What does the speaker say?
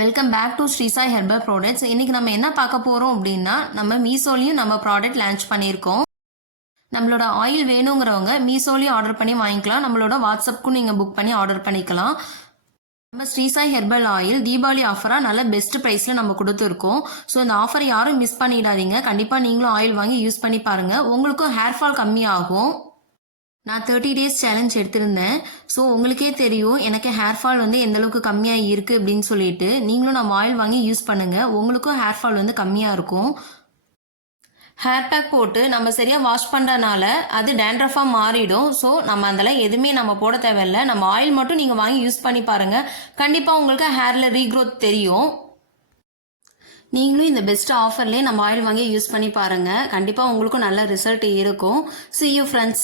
Welcome back to Srisai herbal products. இன்னைக்கு நம்ம என்ன பார்க்க போறோம் அப்படின்னா, நம்ம மீஷோலையும் நம்ம ப்ராடக்ட் லான்ச் பண்ணியிருக்கோம். நம்மளோட ஆயில் வேணுங்கிறவங்க மீஷோலையும் ஆர்டர் பண்ணி வாங்கிக்கலாம். நம்மளோட வாட்ஸ்அப்புக்கும் நீங்கள் புக் பண்ணி ஆர்டர் பண்ணிக்கலாம். நம்ம ஸ்ரீசாய் ஹெர்பல் ஆயில் தீபாவளி ஆஃபராக நல்ல பெஸ்ட் ப்ரைஸில் நம்ம கொடுத்துருக்கோம். ஸோ இந்த ஆஃபர் யாரும் மிஸ் பண்ணிடாதீங்க. கண்டிப்பாக நீங்களும் ஆயில் வாங்கி யூஸ் பண்ணி பாருங்கள். உங்களுக்கும் ஹேர் ஃபால் கம்மியாகும். நான் 30 டேஸ் சேலஞ்ச் எடுத்திருந்தேன். ஸோ உங்களுக்கே தெரியும் எனக்கு ஹேர் ஃபால் வந்து எந்த அளவுக்கு கம்மியாக இருக்குது அப்படின்னு சொல்லிட்டு. நீங்களும் நம்ம ஆயில் வாங்கி யூஸ் பண்ணுங்கள். உங்களுக்கும் ஹேர் ஃபால் வந்து கம்மியாக இருக்கும். ஹேர் பேக் போட்டு நம்ம சரியாக வாஷ் பண்ணுறனால அது டேண்ட்ரஃபாக மாறிடும். ஸோ நம்ம அதெல்லாம் எதுவுமே நம்ம போட தேவையில்லை. நம்ம ஆயில் மட்டும் நீங்கள் வாங்கி யூஸ் பண்ணி பாருங்கள். கண்டிப்பாக உங்களுக்கு ஹேரில் ரீக்ரோத் தெரியும். நீங்களும் இந்த பெஸ்ட் ஆஃபர்லேயே நம்ம ஆயில் வாங்கி யூஸ் பண்ணி பாருங்கள். கண்டிப்பாக உங்களுக்கும் நல்ல ரிசல்ட் இருக்கும். See you friends.